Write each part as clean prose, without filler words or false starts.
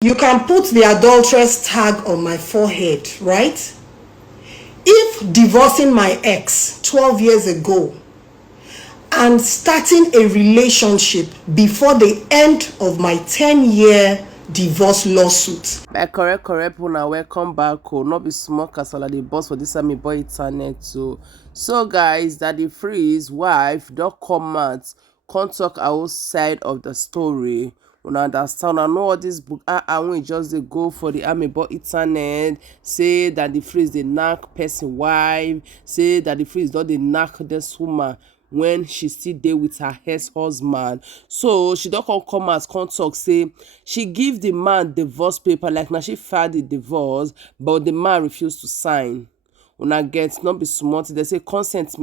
You can put the adulteress tag on my forehead, right? If divorcing my ex 12 years ago and starting a relationship before the end of my 10-year divorce lawsuit. My correct una welcome back. Not be small casala the boss for this army boy internet. So guys, DaddyFreeze'S wife don't come out, can't talk outside of the story. Una understand? I know all this book. When just they go for the army boy internet, say DaddyFreeze they knock person wife, say DaddyFreeze don't they knock this woman when she still dey with her ex-husband. So she don come out come talk say she give the man divorce paper, like na she filed the divorce, but the man refuse to sign. Una get no be small thing. They say consent.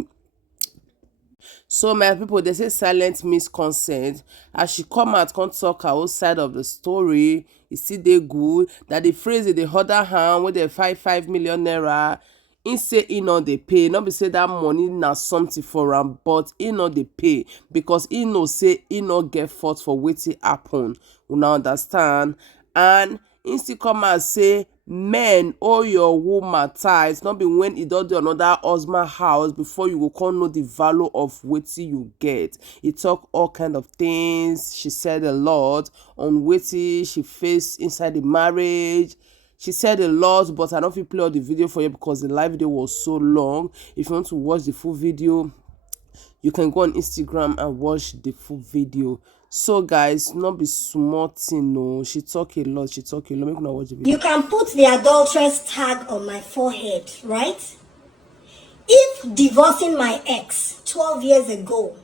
So my people, they say silent means consent. As she come out come talk her whole side of the story, e still dey good. DaddyFreeze dey other hand wey dey 5 million naira. He say he no dey pay, no be say that money na something for am, but he no dey pay because he know say he no get fault for wetin happen. Una understand? And he still come out say men owe your woman tithes, no be when e don dey another husband house before you go come know the value of wetin you get. He talk all kind of things. She said a lot on wetin she face inside the marriage. She said a lot, but I don't fit play all the video for you because the live video was so long. If you want to watch the full video, you can go on Instagram and watch the full video. So guys, not be small thing, no. She talk a lot. Make me watch the video. You can put the adulteress tag on my forehead, right? If divorcing my ex 12 years ago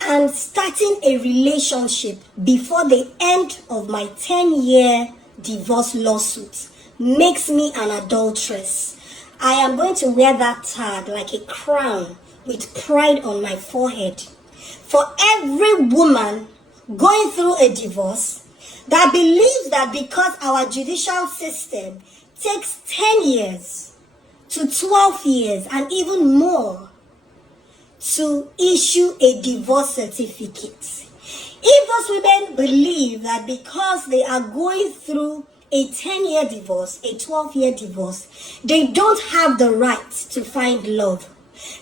and starting a relationship before the end of my 10-year divorce lawsuit makes me an adulteress, I am going to wear that tag like a crown with pride on my forehead. For every woman going through a divorce that believes that because our judicial system takes 10 years to 12 years and even more to issue a divorce certificate, if those women believe that because they are going through a 10-year divorce, a 12-year divorce, they don't have the right to find love,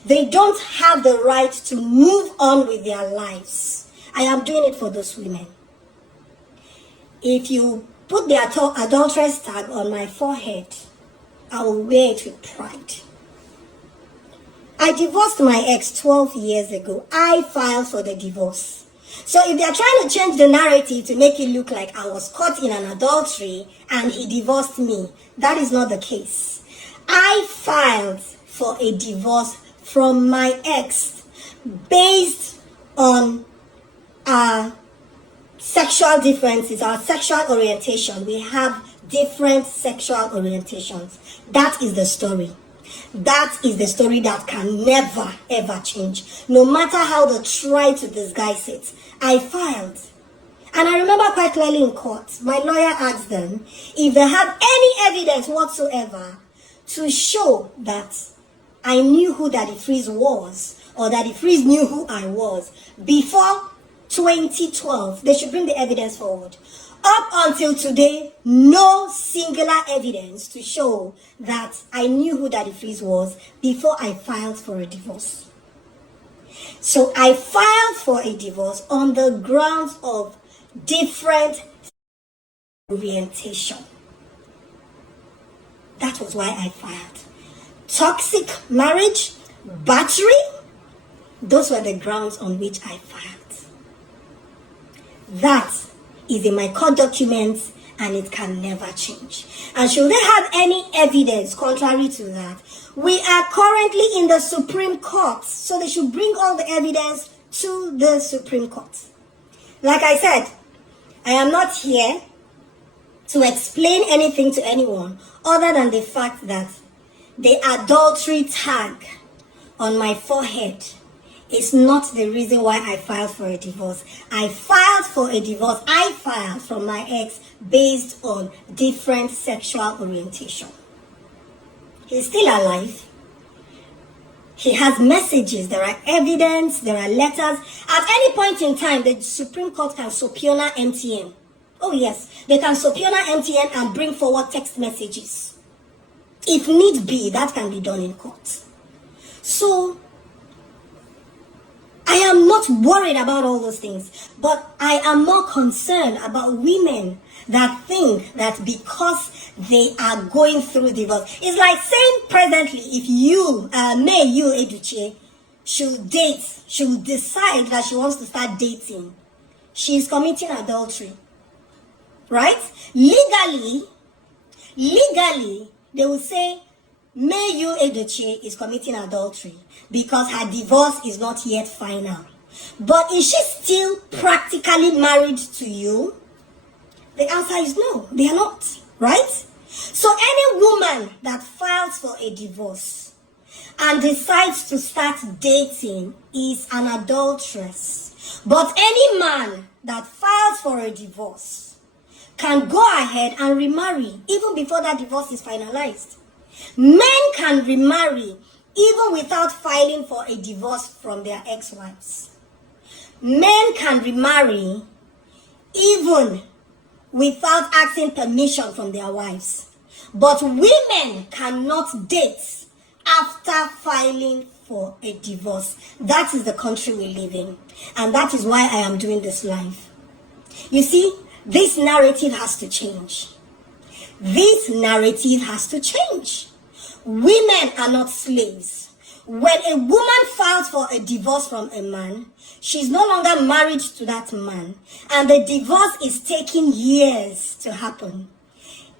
they don't have the right to move on with their lives, I am doing it for those women. If you put the adulteress tag on my forehead, I will wear it with pride. I divorced my ex 12 years ago. I filed for the divorce. So if they are trying to change the narrative to make it look like I was caught in an adultery and he divorced me, that is not the case. I filed for a divorce from my ex based on our sexual differences, our sexual orientation. We have different sexual orientations. That is the story. That is the story that can never ever change. No matter how they try to disguise it. I filed. And I remember quite clearly in court, my lawyer asked them if they had any evidence whatsoever to show that I knew who DaddyFreeze was or DaddyFreeze knew who I was before 2012. They should bring the evidence forward. Up until today, no singular evidence to show that I knew who DaddyFreeze was before I filed for a divorce. So I filed for a divorce on the grounds of different orientation. That was why I filed. Toxic marriage, battery, those were the grounds on which I filed. That is in my court documents and it can never change. And should they have any evidence contrary to that, we are currently in the Supreme Court, so they should bring all the evidence to the Supreme Court. Like I said, I am not here to explain anything to anyone other than the fact that the adultery tag on my forehead is not the reason why I filed for a divorce. I filed for a divorce. I filed from my ex based on different sexual orientation. He's still alive. He has messages. There are evidence. There are letters. At any point in time, the Supreme Court can subpoena N5m Oh yes, they can subpoena MTN and bring forward text messages. If need be, that can be done in court. So, I am not worried about all those things, but I am more concerned about women that think that because they are going through divorce. It's like saying presently, if you, Eduche, should date, should decide that she wants to start dating, she is committing adultery. Right? Legally, they will say, Mayu Edochie is committing adultery because her divorce is not yet final. But is she still practically married to you? The answer is no, they are not. Right? So any woman that files for a divorce and decides to start dating is an adulteress. But any man that files for a divorce can go ahead and remarry even before that divorce is finalized. Men can remarry even without filing for a divorce from their ex-wives. Men can remarry even without asking permission from their wives. But women cannot date after filing for a divorce. That is the country we live in. And that is why I am doing this live. You see, this narrative has to change. This narrative has to change. Women are not slaves. When a woman files for a divorce from a man, she's no longer married to that man, and the divorce is taking years to happen.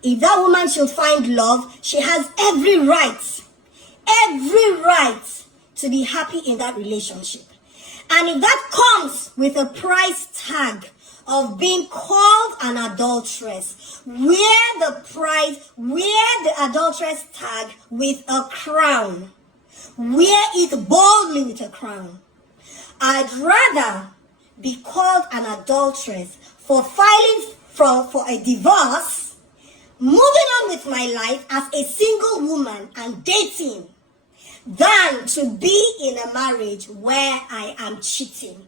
If that woman should find love, she has every right to be happy in that relationship. And if that comes with a price tag of being called an adulteress, wear the adulteress tag with a crown. Wear it boldly with a crown. I'd rather be called an adulteress for filing for a divorce, moving on with my life as a single woman and dating, than to be in a marriage where I am cheating.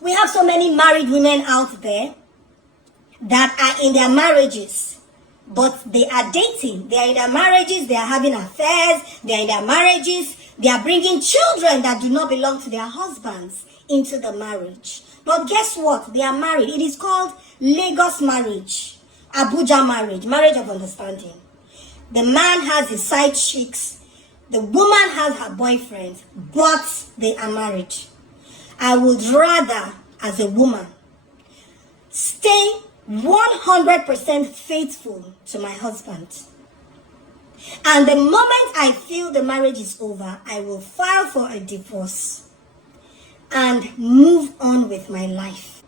We have so many married women out there that are in their marriages, but they are dating. They are in their marriages, they are having affairs, they are in their marriages, they are bringing children that do not belong to their husbands into the marriage. But guess what? They are married. It is called Lagos marriage, Abuja marriage, marriage of understanding. The man has his side chicks, the woman has her boyfriend, but they are married. I would rather, as a woman, stay 100% faithful to my husband. And the moment I feel the marriage is over, I will file for a divorce and move on with my life.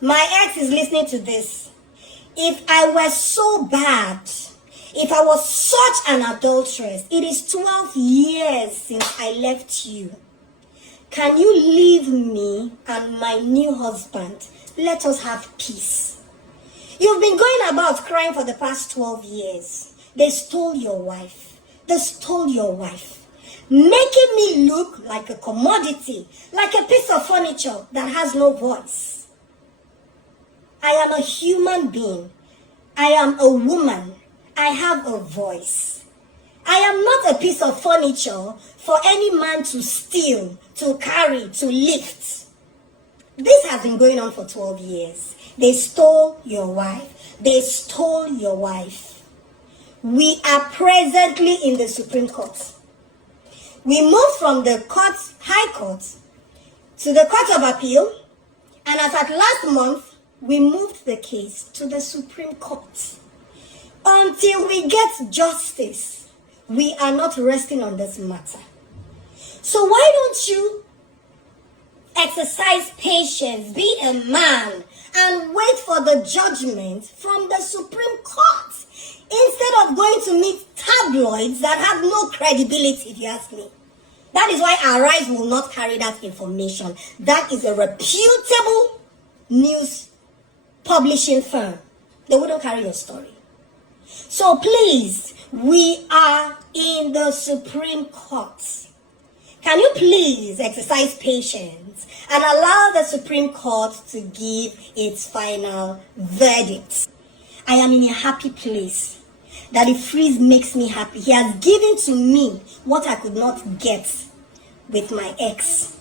My ex is listening to this. If I were so bad, if I was such an adulteress, it is 12 years since I left you. Can you leave me and my new husband? Let us have peace. You've been going about crying for the past 12 years. They stole your wife. They stole your wife. Making me look like a commodity, like a piece of furniture that has no voice. I am a human being. I am a woman. I have a voice. I am not a piece of furniture for any man to steal, to carry, to lift. This has been going on for 12 years. They stole your wife. They stole your wife. We are presently in the Supreme Court. We moved from the High Court to the Court of Appeal, and as at last month, we moved the case to the Supreme Court. Until we get justice, we are not resting on this matter. So why don't you exercise patience, be a man, and wait for the judgment from the Supreme Court instead of going to meet tabloids that have no credibility, if you ask me. That is why Arise will not carry that information. That is a reputable news publishing firm. They wouldn't carry your story. So please, we are in the Supreme Court. Can you please exercise patience and allow the Supreme Court to give its final verdict? I am in a happy place. Daddy Freeze makes me happy. He has given to me what I could not get with my ex.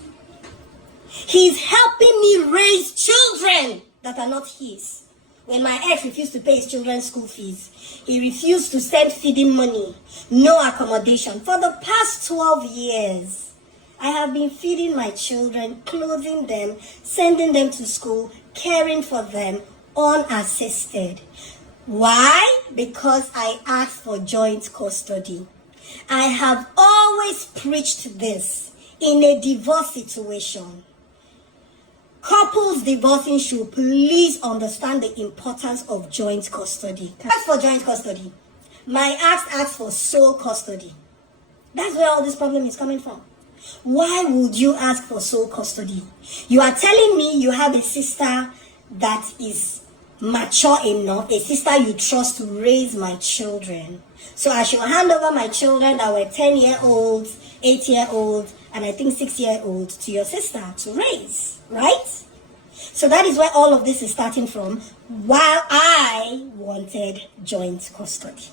He's helping me raise children that are not his. When my ex refused to pay his children's school fees, he refused to send feeding money, no accommodation. For the past 12 years, I have been feeding my children, clothing them, sending them to school, caring for them, unassisted. Why? Because I asked for joint custody. I have always preached this in a divorce situation. Couples divorcing should please understand the importance of joint custody. As for joint custody, my ex asked for sole custody. That's where all this problem is coming from. Why would you ask for sole custody? You are telling me you have a sister that is mature enough, a sister you trust to raise my children. So I should hand over my children that were 10-year-olds, 8-year-olds, and I think 6-year-olds to your sister to raise, right? So that is where all of this is starting from, while I wanted joint custody.